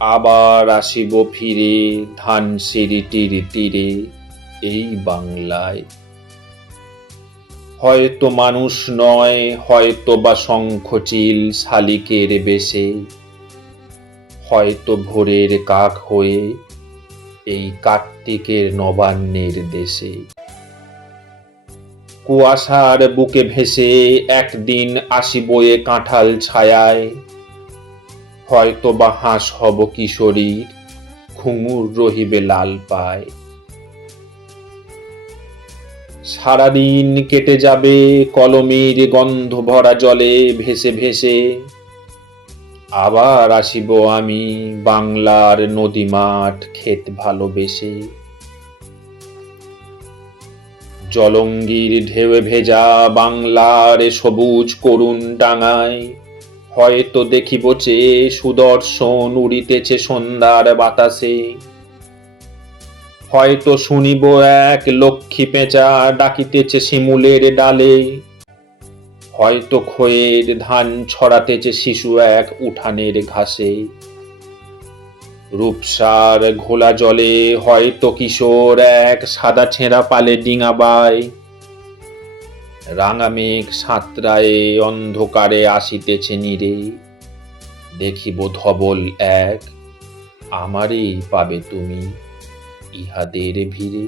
আবার আসিব ফিরে ধানসিঁড়িটির তীরে এই বাংলায়। হয়তো মানুষ নয়, হয়তো বা শঙ্খচিল শালিকের বেশে, হয়তো ভোরের কাক হয়ে এই কার্তিকের নবান্নের দেশে। কুয়াশার বুকে ভেসে একদিন আসিব এ কাঁঠাল ছায়ায়, হয়তো বা হাঁস হব কিশোরীর, ঘুঙুর রহিবে লাল পায়। সারাদিন কেটে যাবে কলমের গন্ধ ভরা জলে ভেসে ভেসে, আবার আসিব আমি বাংলার নদী মাঠ ক্ষেত ভালোবেসে। জলঙ্গির ঢেউয়ে ভেজা বাংলার সবুজ করুণ ডাঙায়, হয়তো দেখিব চেয়ে সুদর্শন উড়িতেছে সন্ধ্যার বাতাসে। হয়তো শুনিব এক লক্ষ্মী পেঁচা ডাকিতেছে শিমুলের ডালে, হয়তো খয়ের ধান ছড়াতেছে শিশু এক উঠানের ঘাসে। রূপসার ঘোলা জলে হয়তো কিশোর এক সাদা ছেঁড়া পালে ডিঙাবায়। রাঙা মেঘ সাঁতরায়ে অন্ধকারে আসিতেছে নীরে, দেখিব ধবল এক আমারই পাবে তুমি ইহাদের ভিড়ে।